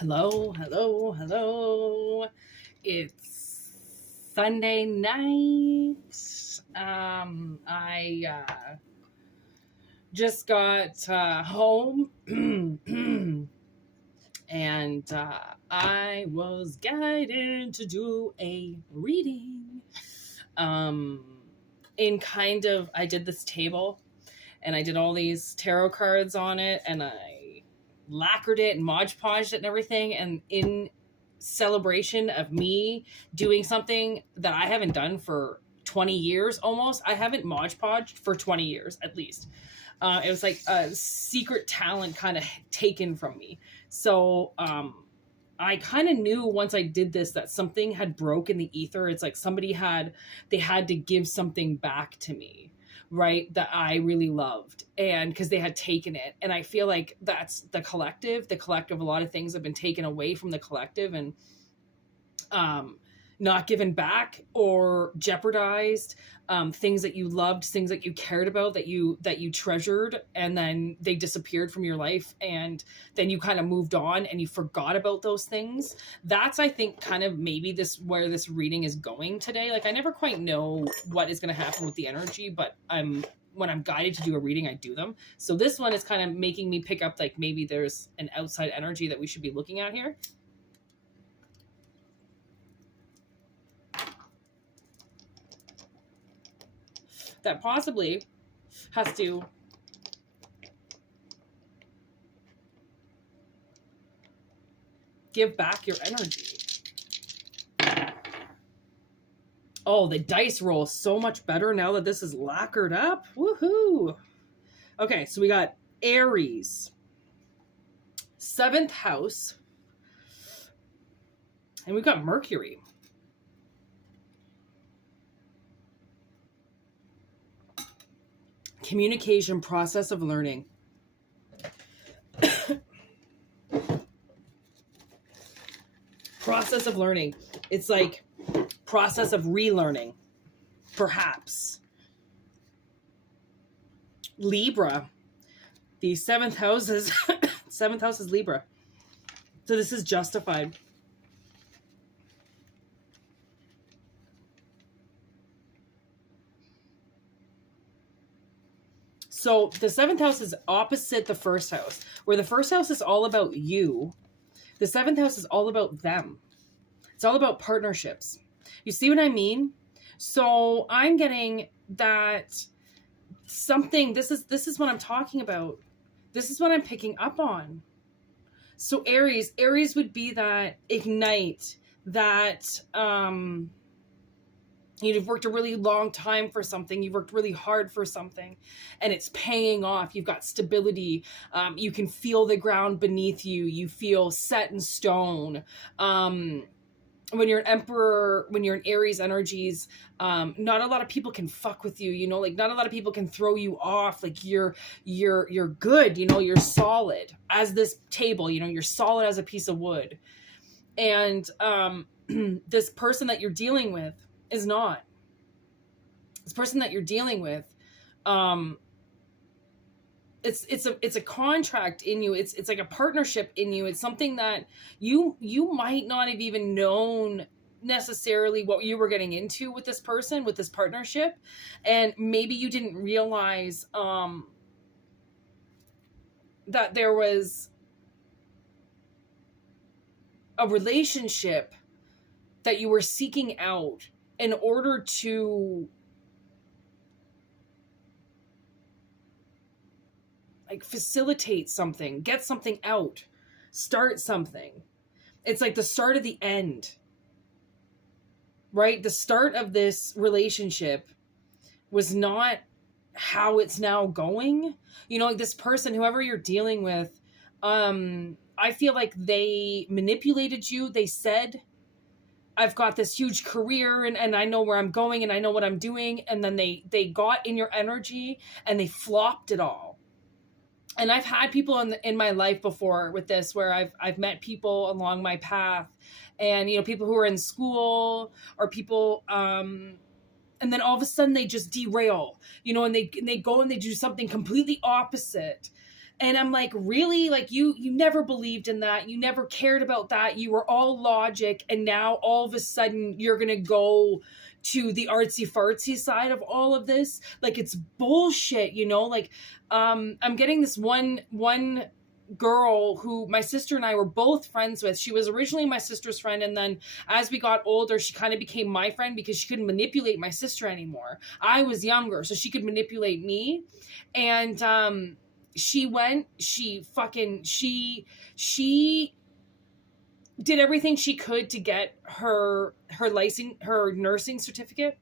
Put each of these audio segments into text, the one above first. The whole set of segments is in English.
Hello, hello, hello. It's Sunday night. I just got home and I was guided to do a reading. I did this table and I did all these tarot cards on it and I lacquered it and Mod Podged it and everything. And in celebration of me doing something that I haven't done for 20 years almost, I haven't Mod Podged for 20 years at least. It was like a secret talent kind of taken from me. So I kind of knew once I did this that something had broken the ether. It's like they had to give something back to me, right? That I really loved. And because they had taken it. And I feel like that's the collective. A lot of things have been taken away from the collective and not given back or jeopardized. Things that you loved, things that you cared about, that you treasured, and then they disappeared from your life, and then you kind of moved on and you forgot about those things. That's, I think, kind of maybe where this reading is going today. Like, I never quite know what is going to happen with the energy, but when I'm guided to do a reading, I do them. So this one is kind of making me pick up, like, maybe there's an outside energy that we should be looking at here. That possibly has to give back your energy. Oh, the dice roll so much better now that this is lacquered up. Woohoo! Okay, so we got Aries, 7th house, and we've got Mercury. Communication, process of learning. Process of learning. It's like process of relearning, perhaps. Libra. The 7th house is 7th house is Libra. So this is justified. So the 7th house is opposite the 1st house. Where the 1st house is all about you, the 7th house is all about them. It's all about partnerships. You see what I mean? So I'm getting that something, this is what I'm talking about. This is what I'm picking up on. So Aries would be that ignite, that you've worked a really long time for something. You've worked really hard for something and it's paying off. You've got stability. You can feel the ground beneath you. You feel set in stone. When you're an emperor, when you're in Aries energies, not a lot of people can fuck with you, like not a lot of people can throw you off. Like you're good, you're solid as this table, you're solid as a piece of wood. And this person that you're dealing with is not. This person that you're dealing with, it's a contract in you. It's like a partnership in you. It's something that you might not have even known necessarily what you were getting into with this person, with this partnership, and maybe you didn't realize that there was a relationship that you were seeking out in order to like facilitate something, get something out, start something. It's like the start of the end, right? The start of this relationship was not how it's now going. Like this person, whoever you're dealing with, I feel like they manipulated you. They said, I've got this huge career and I know where I'm going and I know what I'm doing. And then they got in your energy and they flopped it all. And I've had people in my life before with this, where I've met people along my path, and people who are in school or people, and then all of a sudden they just derail, and they go and they do something completely opposite, And I'm like, really? Like you never believed in that. You never cared about that. You were all logic. And now all of a sudden you're going to go to the artsy fartsy side of all of this. Like it's bullshit, you know, like, I'm getting this one girl who my sister and I were both friends with. She was originally my sister's friend, and then as we got older, she kind of became my friend because she couldn't manipulate my sister anymore. I was younger, so she could manipulate me. And she did everything she could to get her nursing certificate.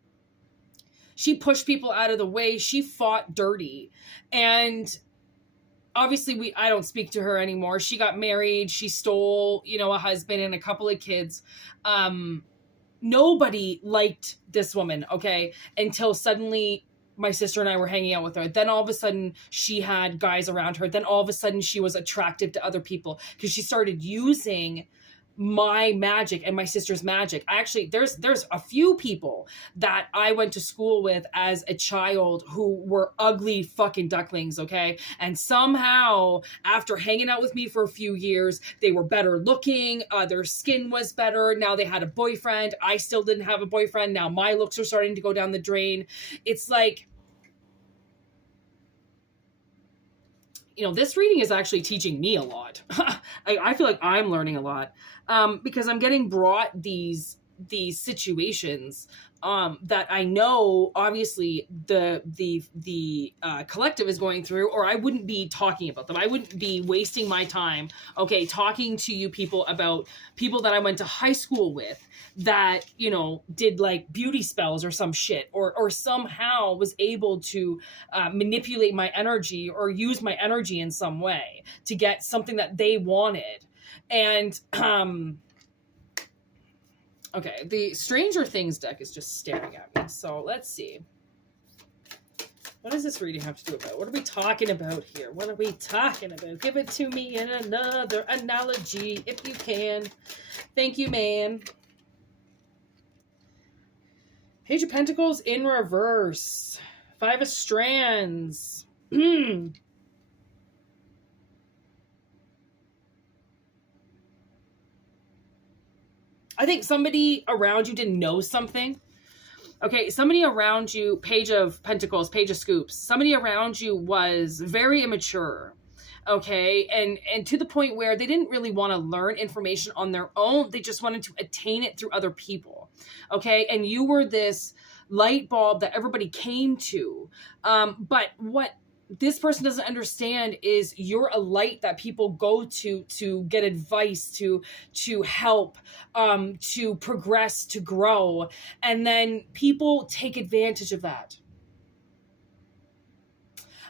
She pushed people out of the way. She fought dirty. And obviously I don't speak to her anymore. She got married. She stole, you know, a husband and a couple of kids. Nobody liked this woman, okay? Until suddenly my sister and I were hanging out with her. Then all of a sudden she had guys around her. Then all of a sudden she was attractive to other people because she started using my magic and my sister's magic. Actually, there's a few people that I went to school with as a child who were ugly fucking ducklings, okay? And somehow, after hanging out with me for a few years, they were better looking, their skin was better, now they had a boyfriend, I still didn't have a boyfriend, now my looks are starting to go down the drain. It's like, you know, this reading is actually teaching me a lot. I feel like I'm learning a lot, because I'm getting brought these situations that I know obviously the collective is going through, or I wouldn't be talking about them. I wouldn't be wasting my time, okay, talking to you people about people that I went to high school with that, you know, did like beauty spells or some shit, or somehow was able to manipulate my energy or use my energy in some way to get something that they wanted. And okay, the Stranger Things deck is just staring at me. So let's see. What does this reading have to do about? What are we talking about here? What are we talking about? Give it to me in another analogy, if you can. Thank you, man. Page of Pentacles in reverse. Five of Strands. I think somebody around you didn't know something. Okay, somebody around you, Page of Pentacles, Page of Scoops, somebody around you was very immature. Okay, and to the point where they didn't really want to learn information on their own. They just wanted to attain it through other people. Okay, and you were this light bulb that everybody came to. But what this person doesn't understand is you're a light that people go to get advice, to help, to progress, to grow. And then people take advantage of that.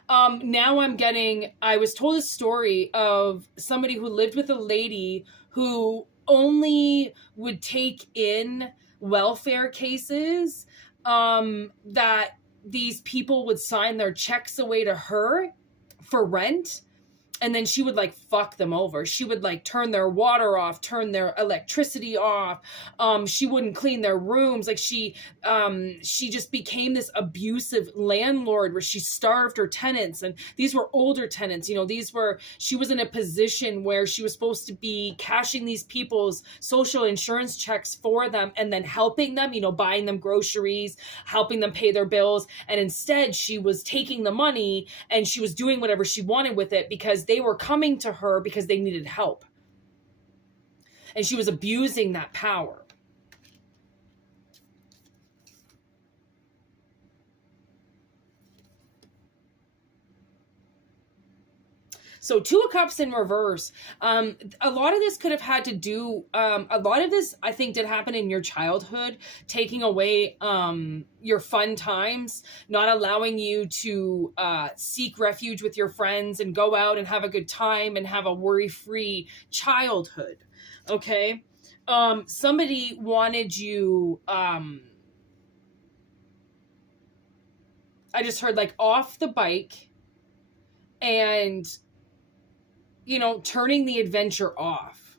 Now I was told a story of somebody who lived with a lady who only would take in welfare cases, that these people would sign their checks away to her for rent. And then she would like fuck them over. She would like turn their water off, turn their electricity off. She wouldn't clean their rooms. Like she just became this abusive landlord where she starved her tenants. And these were older tenants. You know, she was in a position where she was supposed to be cashing these people's social insurance checks for them and then helping them, you know, buying them groceries, helping them pay their bills. And instead she was taking the money and she was doing whatever she wanted with it because they were coming to her because they needed help. And she was abusing that power. So Two of Cups in reverse. A lot of this could have had to do, a lot of this I think did happen in your childhood, taking away your fun times, not allowing you to seek refuge with your friends and go out and have a good time and have a worry-free childhood. Okay? Somebody wanted you, I just heard like off the bike and, you know, turning the adventure off.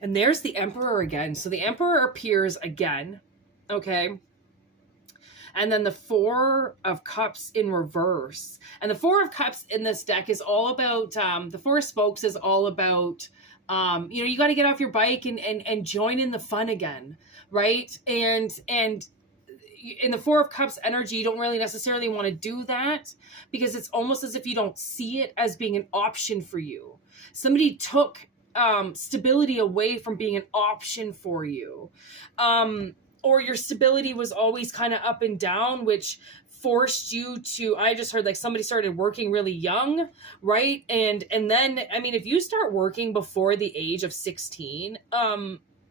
And there's the Emperor again. So the Emperor appears again. Okay. And then the Four of Cups in reverse. And the Four of Cups in this deck is all about, the Four of Spokes is all about, you got to get off your bike and join in the fun again, right? And in the Four of Cups energy, you don't really necessarily want to do that because it's almost as if you don't see it as being an option for you. Somebody took stability away from being an option for you. Or your stability was always kind of up and down, which forced you to, I just heard like somebody started working really young, right? And then, I mean, if you start working before the age of 16,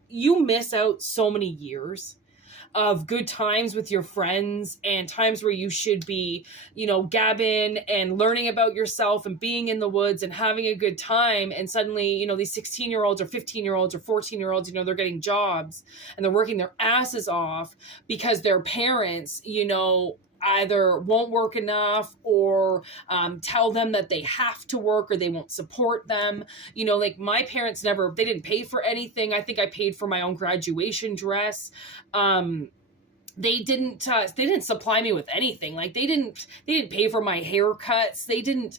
you miss out so many years of good times with your friends and times where you should be, gabbing and learning about yourself and being in the woods and having a good time. And suddenly, these 16-year-olds or 15-year-olds or 14-year-olds, they're getting jobs and they're working their asses off because their parents, either won't work enough or tell them that they have to work or they won't support them. Like my parents they didn't pay for anything. I think I paid for my own graduation dress. They didn't supply me with anything. Like they didn't pay for my haircuts. They didn't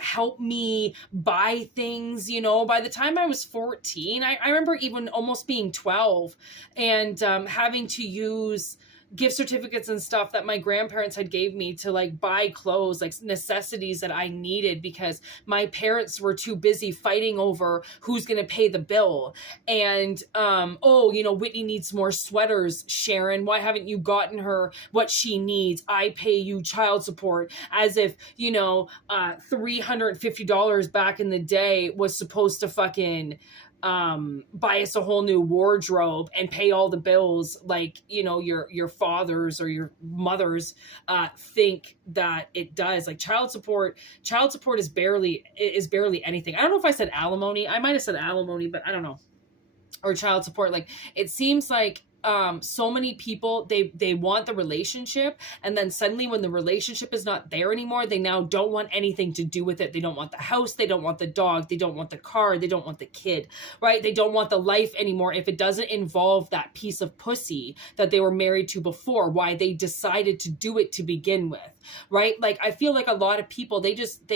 help me buy things, by the time I was 14, I remember even almost being 12 and having to use gift certificates and stuff that my grandparents had gave me to like buy clothes, like necessities that I needed because my parents were too busy fighting over who's going to pay the bill. And, Whitney needs more sweaters. Sharon, why haven't you gotten her what she needs? I pay you child support, as if, $350 back in the day was supposed to fucking buy us a whole new wardrobe and pay all the bills like, your fathers or your mothers think that it does. Like child support is barely anything. I don't know if I said alimony. I might have said alimony, but I don't know. Or child support. Like it seems like so many people, they want the relationship, and then suddenly when the relationship is not there anymore, they now don't want anything to do with it. They don't want the house, they don't want the dog, they don't want the car, they don't want the kid, right? They don't want the life anymore if it doesn't involve that piece of pussy that they were married to before, why they decided to do it to begin with, right? Like I feel like a lot of people, they just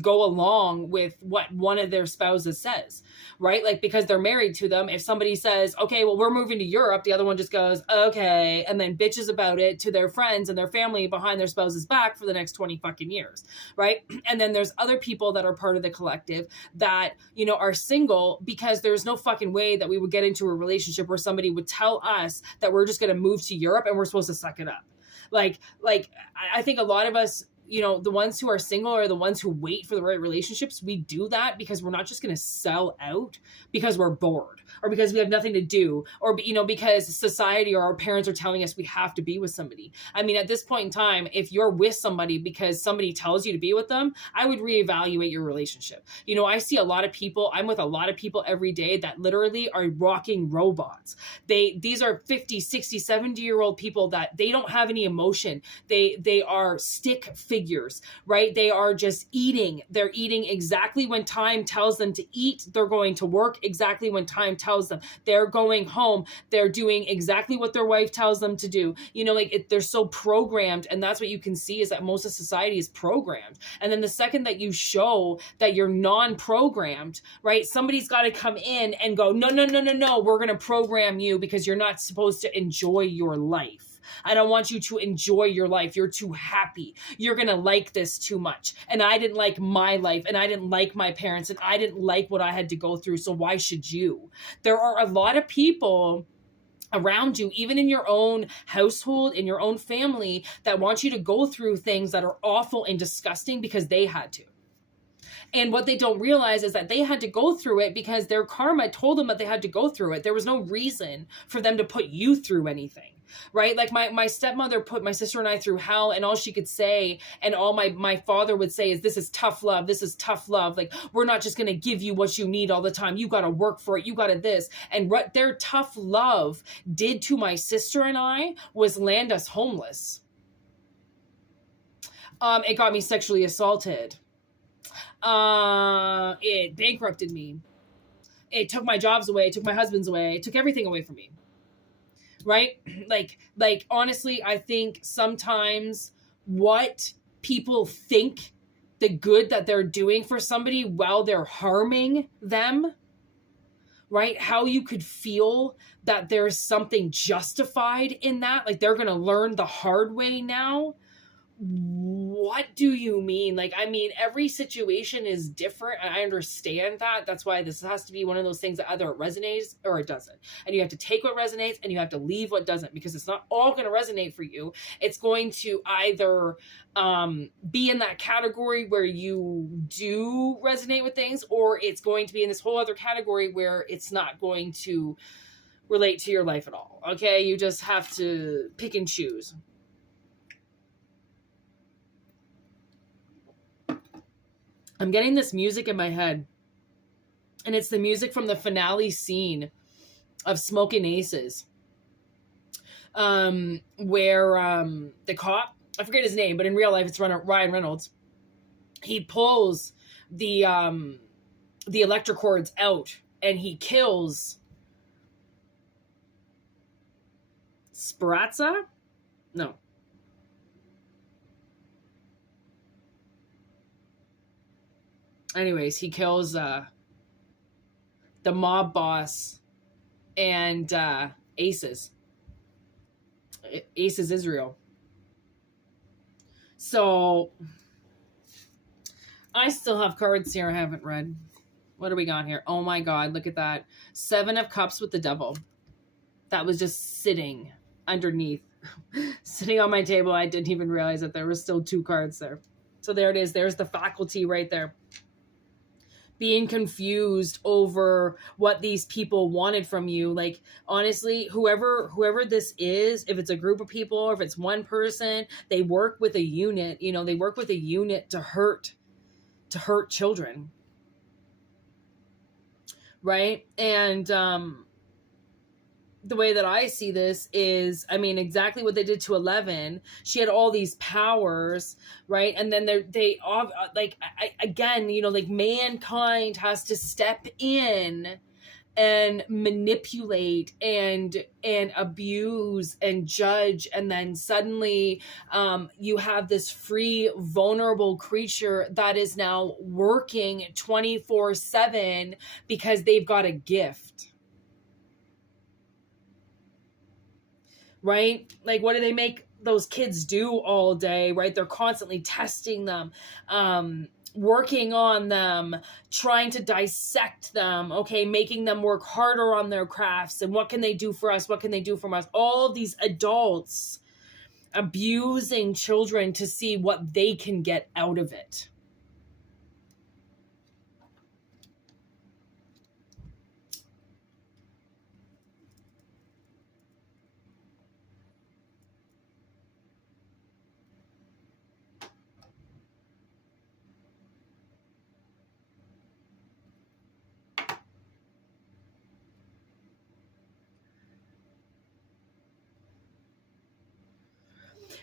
go along with what one of their spouses says, right? Like because they're married to them, if somebody says, okay, well, we're moving to Europe, the other one just goes, okay, and then bitches about it to their friends and their family behind their spouse's back for the next 20 fucking years, right? And then there's other people that are part of the collective that, are single because there's no fucking way that we would get into a relationship where somebody would tell us that we're just going to move to Europe and we're supposed to suck it up. Like I think a lot of us, the ones who are single are the ones who wait for the right relationships. We do that because we're not just going to sell out because we're bored or because we have nothing to do or, because society or our parents are telling us we have to be with somebody. I mean, at this point in time, if you're with somebody because somebody tells you to be with them, I would reevaluate your relationship. I see a lot of people, I'm with a lot of people every day that literally are walking robots. These are 50, 60, 70-year-old people that they don't have any emotion. They are stick figures, right? They are just eating. They're eating exactly when time tells them to eat. They're going to work exactly when time tells them. They're going home. They're doing exactly what their wife tells them to do. They're so programmed. And that's what you can see is that most of society is programmed. And then the second that you show that you're non-programmed, right? Somebody's got to come in and go, no, we're going to program you because you're not supposed to enjoy your life. I don't want you to enjoy your life. You're too happy. You're going to like this too much. And I didn't like my life and I didn't like my parents and I didn't like what I had to go through. So why should you? There are a lot of people around you, even in your own household, in your own family, that want you to go through things that are awful and disgusting because they had to. And what they don't realize is that they had to go through it because their karma told them that they had to go through it. There was no reason for them to put you through anything, right? Like my stepmother put my sister and I through hell, and all she could say, and all my father would say is, this is tough love. This is tough love. Like, we're not just going to give you what you need all the time. You got to work for it. You got to this. And what their tough love did to my sister and I was land us homeless. It got me sexually assaulted. It bankrupted me. It took my jobs away. It took my husband's away. It took everything away from me. Right? Like honestly, I think sometimes what people think the good that they're doing for somebody while they're harming them, right? How you could feel that there's something justified in that. Like they're going to learn the hard way now. What do you mean? Like, I mean, every situation is different. And I understand that. That's why this has to be one of those things that either it resonates or it doesn't. And you have to take what resonates and you have to leave what doesn't, because it's not all going to resonate for you. It's going to either be in that category where you do resonate with things, or it's going to be in this whole other category where it's not going to relate to your life at all. Okay? You just have to pick and choose. I'm getting this music in my head, and it's the music from the finale scene of Smoking Aces, where the cop, I forget his name, but in real life it's Ryan Reynolds. He pulls the electric cords out and he kills Speranza? No. Anyways, he kills the mob boss and Aces Israel. So I still have cards here I haven't read. What do we got here? Oh my god, look at that. 7 of Cups with the Devil. That was just sitting underneath. Sitting on my table. I didn't even realize that there were still 2 cards there. So there it is. There's the faculty right there. Being confused over what these people wanted from you. Like, honestly, whoever this is, if it's a group of people or if it's one person, they work with a unit. You know, they work with a unit to hurt children. Right? And the way that I see this is, I mean, exactly what they did to 11. She had all these powers, right? And then they again, you know, like mankind has to step in and manipulate and abuse and judge, and then suddenly you have this free, vulnerable creature that is now working 24/7 because they've got a gift. Right? Like, what do they make those kids do all day, right? They're constantly testing them, working on them, trying to dissect them, okay, making them work harder on their crafts. And what can they do for us? What can they do for us? All of these adults abusing children to see what they can get out of it.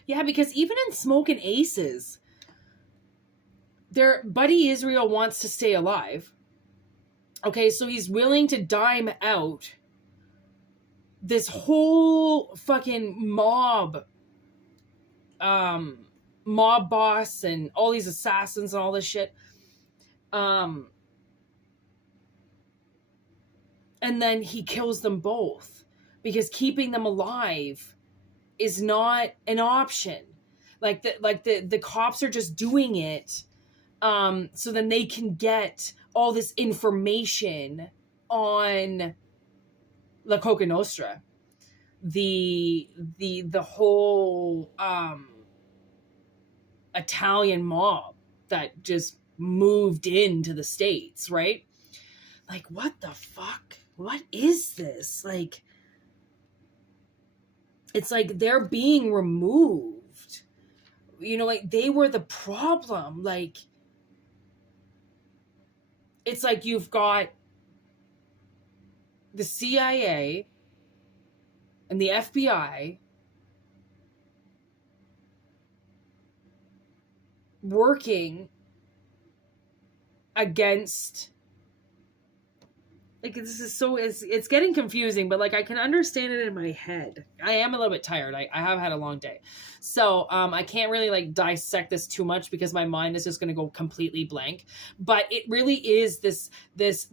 Yeah, because even in Smoking Aces, their buddy Israel wants to stay alive. Okay, so he's willing to dime out this whole fucking mob boss and all these assassins and all this shit. And then he kills them both because keeping them alive is not an option. Like the cops are just doing it so then they can get all this information on La Cosa Nostra, the whole Italian mob that just moved into the States, right? Like, what the fuck? What is this? Like, it's like they're being removed. You know, like they were the problem. Like, it's like you've got the CIA and the FBI working against Like, this is so, it's getting confusing, but like I can understand it in my head. I am a little bit tired. I have had a long day. So I can't really like dissect this too much because my mind is just going to go completely blank. But it really is this,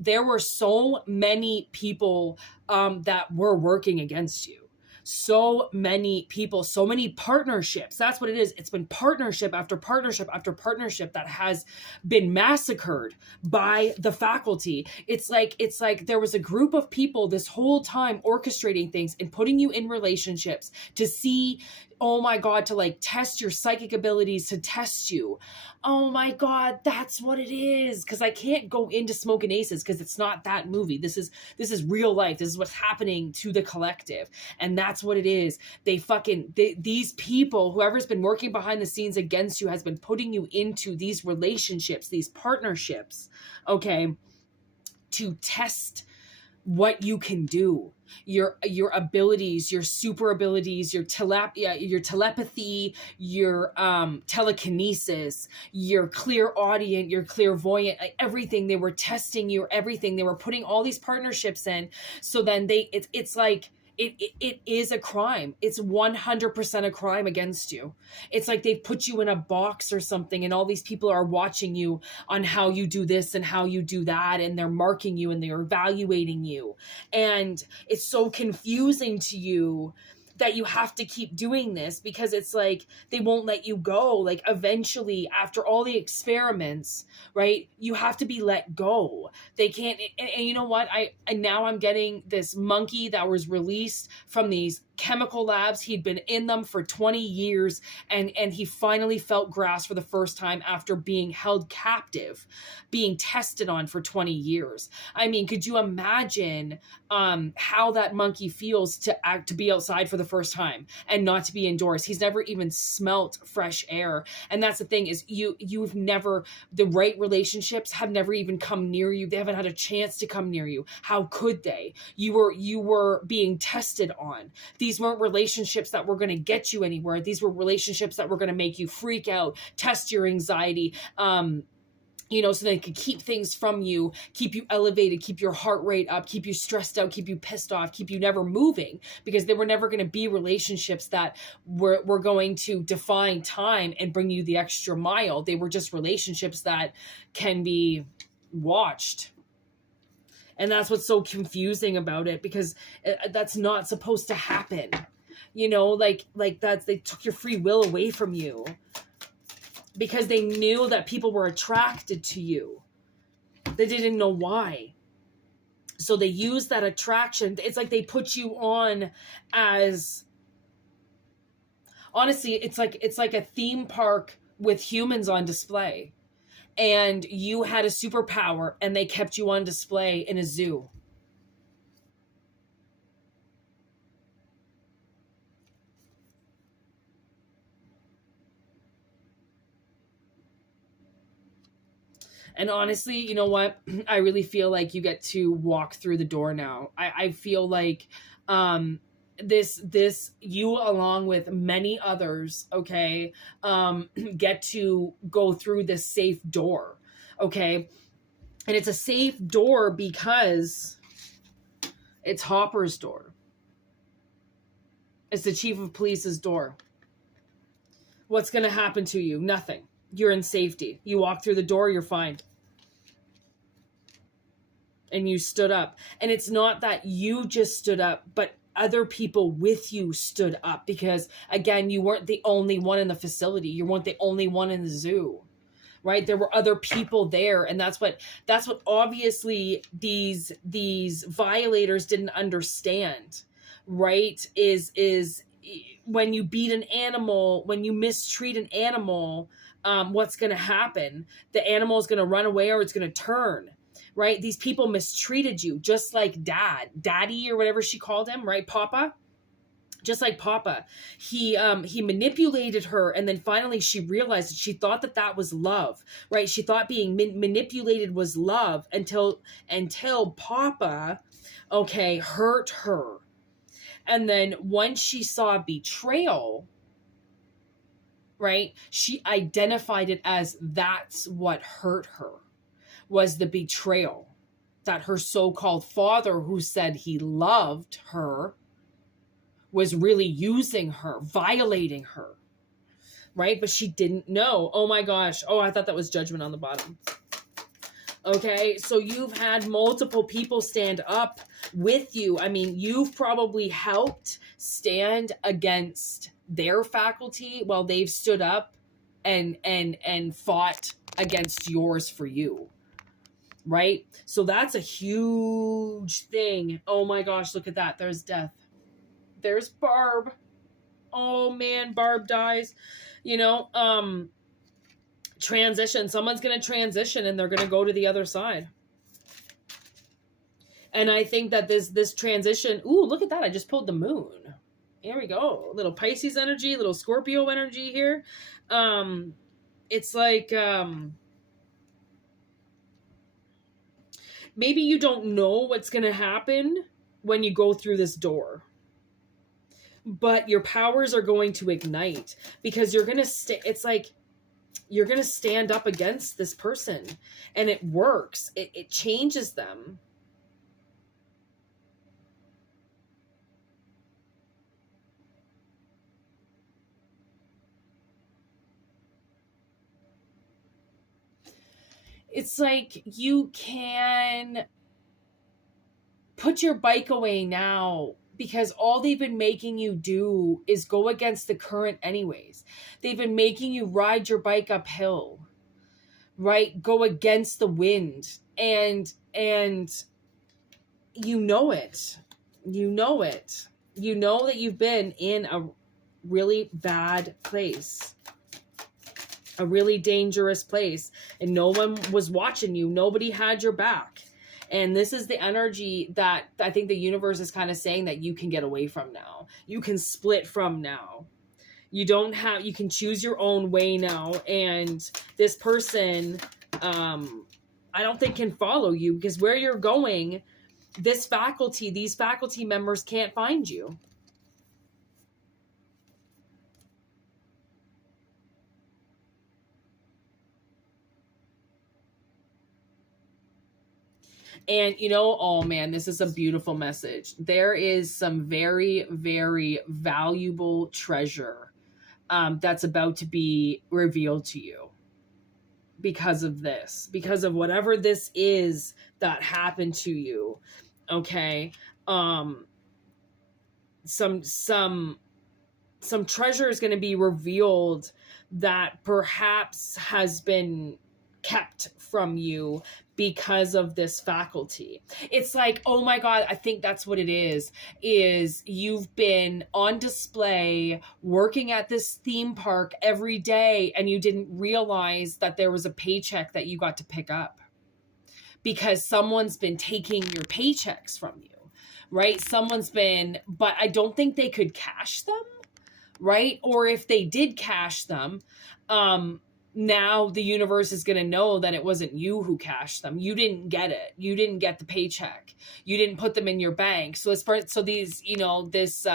there were so many people that were working against you. So many people, so many partnerships. That's what it is. It's been partnership after partnership after partnership that has been massacred by the faculty. It's like there was a group of people this whole time orchestrating things and putting you in relationships to see, oh my God, to like test your psychic abilities, to test you. Oh my God, that's what it is. Because I can't go into Smoke and Aces because it's not that movie. This is real life. This is what's happening to the collective. And that's what it is. These people, whoever's been working behind the scenes against you, has been putting you into these relationships, these partnerships, okay, to test what you can do, your abilities, your super abilities, your telepathy, your telekinesis, your clairaudient, your clairvoyant, everything. They were testing you, everything. They were putting all these partnerships in. So then it's like, it is a crime. It's 100% a crime against you. It's like they've put you in a box or something, and all these people are watching you on how you do this and how you do that, and they're marking you and they're evaluating you. And it's so confusing to you that you have to keep doing this because it's like they won't let you go. Like eventually, after all the experiments, right, you have to be let go. They can't. And you know what? Now I'm getting this monkey that was released from these chemical labs. He'd been in them for 20 years, and he finally felt grass for the first time after being held captive, being tested on for 20 years. I mean, could you imagine how that monkey feels to be outside for the first time and not to be indoors? He's never even smelt fresh air. And that's the thing, is you've never, the right relationships have never even come near you. They haven't had a chance to come near you. How could they? You were being tested on. These weren't relationships that were going to get you anywhere. These were relationships that were going to make you freak out, test your anxiety, so they could keep things from you, keep you elevated, keep your heart rate up, keep you stressed out, keep you pissed off, keep you never moving, because they were never going to be relationships that were going to define time and bring you the extra mile. They were just relationships that can be watched. And that's what's so confusing about it, because that's not supposed to happen. Like that's, they took your free will away from you, because they knew that people were attracted to you. They didn't know why. So they used that attraction. It's like they put you on as, honestly, it's like a theme park with humans on display. And you had a superpower and they kept you on display in a zoo. And honestly, you know what? I really feel like you get to walk through the door now. I feel like this you, along with many others, okay, get to go through this safe door, okay? And it's a safe door because it's Hopper's door. It's the chief of police's door. What's going to happen to you? Nothing. You're in safety. You walk through the door, you're fine. And you stood up. And it's not that you just stood up, but other people with you stood up, because again, you weren't the only one in the facility. You weren't the only one in the zoo, right? There were other people there. And that's what obviously these violators didn't understand, right? Is when you beat an animal, when you mistreat an animal, what's going to happen? The animal is going to run away, or it's going to turn, right? These people mistreated you, just like daddy, or whatever she called him, right? Papa, just like Papa. He manipulated her, and then finally she realized that she thought that was love, right? She thought being manipulated was love until Papa, okay, hurt her. And then once she saw betrayal, right, she identified it as, that's what hurt her, was the betrayal. that her so-called father, who said he loved her, was really using her, violating her, right? But she didn't know. Oh my gosh. Oh, I thought that was Judgment on the bottom. Okay, so you've had multiple people stand up with you. I mean, you've probably helped stand against their faculty while they've stood up and fought against yours for you. Right? So that's a huge thing. Oh my gosh, look at that. There's death. There's Barb. Oh man, Barb dies. You know, transition. Someone's going to transition and they're going to go to the other side. And I think that this transition, ooh, look at that. I just pulled the moon. Here we go. A little Pisces energy, a little Scorpio energy here. It's like, maybe you don't know what's going to happen when you go through this door, but your powers are going to ignite because you're going to it's like, you're going to stand up against this person and it works. It changes them. It's like you can put your bike away now because all they've been making you do is go against the current anyways. They've been making you ride your bike uphill, right? Go against the wind. And you know it. You know it. You know that you've been in a really bad place. A really dangerous place. And no one was watching you. Nobody had your back. And this is the energy that I think the universe is kind of saying that you can get away from now. You can split from now. You can choose your own way now. And this person, I don't think can follow you because where you're going, these faculty members can't find you. And, you know, oh man, this is a beautiful message. There is some very, very valuable treasure that's about to be revealed to you because of this, because of whatever this is that happened to you. Okay. Some treasure is going to be revealed that perhaps has been kept from you because of this faculty. It's like, oh my God, I think that's what it is you've been on display working at this theme park every day and you didn't realize that there was a paycheck that you got to pick up because someone's been taking your paychecks from you, right? But I don't think they could cash them, right? Or if they did cash them, now the universe is going to know that it wasn't you who cashed them. You didn't get it. You didn't get the paycheck. You didn't put them in your bank. So these, you know, this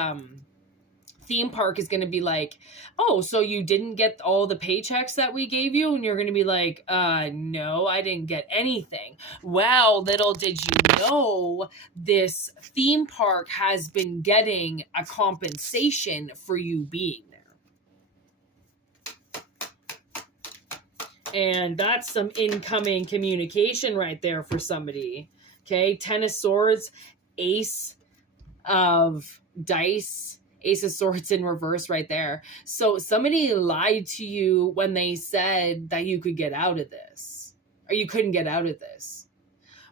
theme park is going to be like, oh, so you didn't get all the paychecks that we gave you? And you're going to be like, no, I didn't get anything. Well, little did you know, this theme park has been getting a compensation for you being there. And that's some incoming communication right there for somebody. Okay, 10 of Swords, Ace of Dice, Ace of Swords in reverse right there. So somebody lied to you when they said that you could get out of this. Or you couldn't get out of this.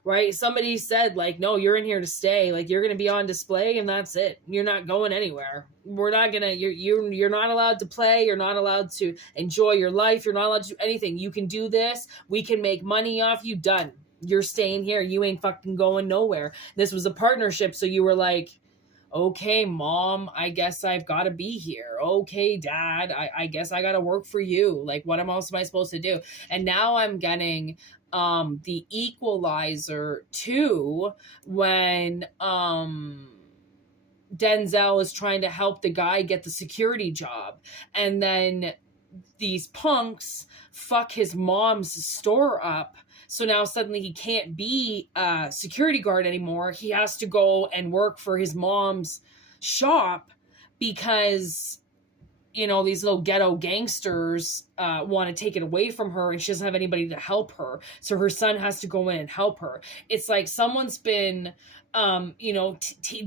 Right? Somebody said, like, no, you're in here to stay. Like, you're going to be on display and that's it. You're not going anywhere. We're not going to, you're not allowed to play. You're not allowed to enjoy your life. You're not allowed to do anything. You can do this. We can make money off you. Done. You're staying here. You ain't fucking going nowhere. This was a partnership. So you were like, okay, Mom, I guess I've got to be here. Okay, Dad, I guess I got to work for you. Like, what else am I supposed to do? And now I'm getting the Equalizer too, when Denzel is trying to help the guy get the security job, and then these punks fuck his mom's store up So now suddenly he can't be a security guard anymore. He has to go and work for his mom's shop because, you know, these little ghetto gangsters want to take it away from her, and she doesn't have anybody to help her. So her son has to go in and help her. It's like someone's been, you know,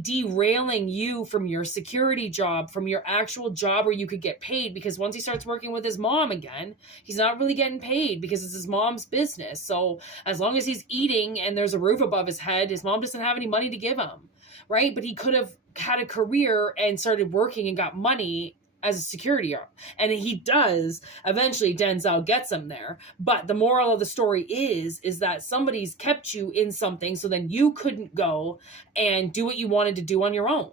derailing you from your security job, from your actual job where you could get paid. Because once he starts working with his mom again, he's not really getting paid because it's his mom's business. So as long as he's eating and there's a roof above his head, his mom doesn't have any money to give him, right? But he could have had a career and started working and got money as a security guard. And he does. Eventually Denzel gets him there. But the moral of the story is that somebody's kept you in something so then you couldn't go and do what you wanted to do on your own.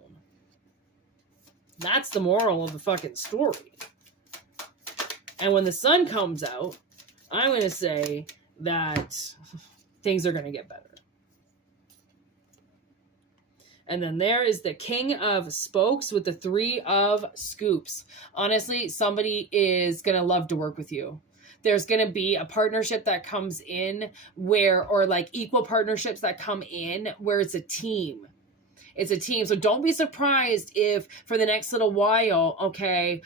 That's the moral of the fucking story. And when the sun comes out, I'm going to say that things are going to get better. And then there is the King of Spokes with the Three of Scoops. Honestly, somebody is going to love to work with you. There's going to be a partnership that comes in where, or like equal partnerships that come in where it's a team. It's a team. So don't be surprised if for the next little while, okay,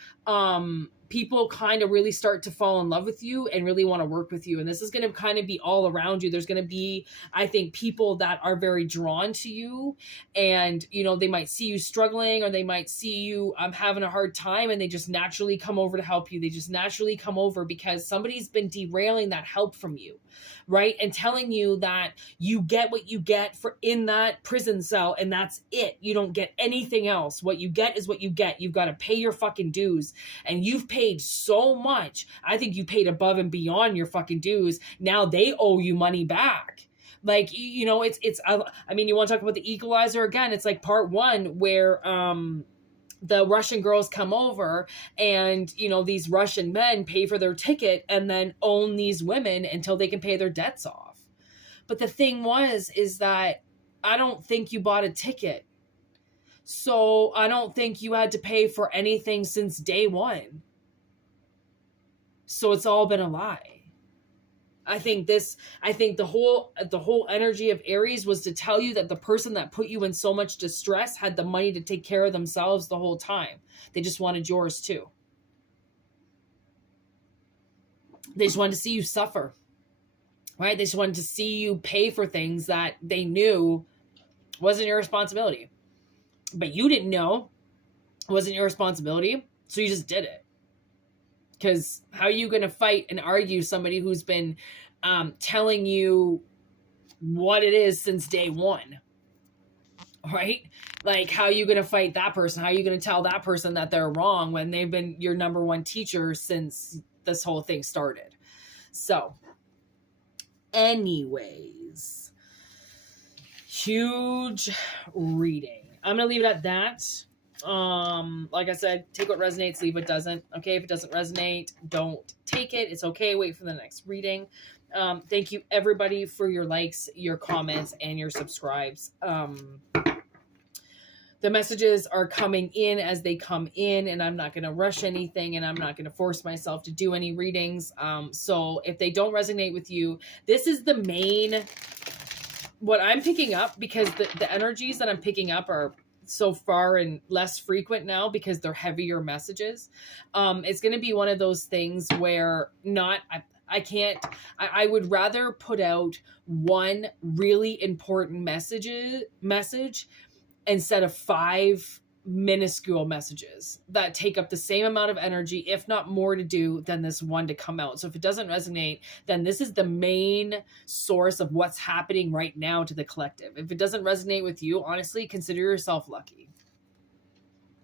people kind of really start to fall in love with you and really want to work with you. And this is going to kind of be all around you. There's going to be, I think, people that are very drawn to you, and, you know, they might see you struggling, or they might see you having a hard time, and they just naturally come over to help you. They just naturally come over because somebody's been derailing that help from you, right? And telling you that you get what you get for in that prison cell, and that's it. You don't get anything else. What you get is what you get. You've got to pay your fucking dues, and you've paid so much. I think you paid above and beyond your fucking dues. Now they owe you money back. Like, you know, it's, I mean, you want to talk about the Equalizer again? It's like part one where, the Russian girls come over and, you know, these Russian men pay for their ticket and then own these women until they can pay their debts off. But the thing is that I don't think you bought a ticket. So I don't think you had to pay for anything since day one. So it's all been a lie. I think the whole energy of Aries was to tell you that the person that put you in so much distress had the money to take care of themselves the whole time. They just wanted yours too. They just wanted to see you suffer, right? They just wanted to see you pay for things that they knew wasn't your responsibility. But you didn't know it wasn't your responsibility, so you just did it. Because how are you going to fight and argue somebody who's been telling you what it is since day one, right? Like, how are you going to fight that person? How are you going to tell that person that they're wrong when they've been your number one teacher since this whole thing started? So, anyways, huge reading. I'm going to leave it at that. Like I said, take what resonates, leave what doesn't. Okay, if it doesn't resonate, don't take it. It's okay. Wait for the next reading. Thank you everybody for your likes, your comments, and your subscribes. The messages are coming in as they come in, and I'm not going to rush anything, and I'm not going to force myself to do any readings. So if they don't resonate with you, this is the main, what I'm picking up, because the energies that I'm picking up are so far and less frequent now because they're heavier messages. It's going to be one of those things where I would rather put out one really important message instead of 5 minuscule messages that take up the same amount of energy, if not more, to do than this one to come out. So if it doesn't resonate, then this is the main source of what's happening right now to the collective. If it doesn't resonate with you, honestly, consider yourself lucky.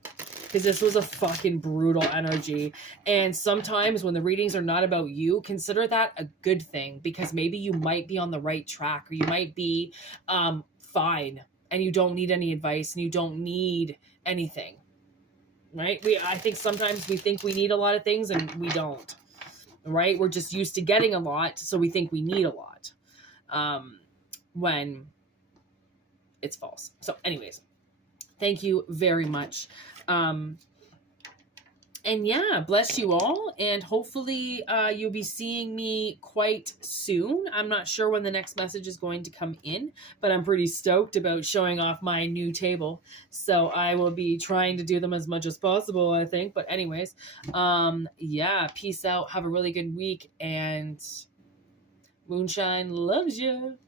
Because this was a fucking brutal energy. And sometimes when the readings are not about you, consider that a good thing, because maybe you might be on the right track, or you might be fine, and you don't need any advice, and you don't need anything, right? I think sometimes we think we need a lot of things, and we don't, right? We're just used to getting a lot, so we think we need a lot, when it's false. So anyways, thank you very much. And yeah, bless you all. And hopefully you'll be seeing me quite soon. I'm not sure when the next message is going to come in, but I'm pretty stoked about showing off my new table. So I will be trying to do them as much as possible, I think. But anyways, yeah, peace out. Have a really good week. And Moonshine loves you.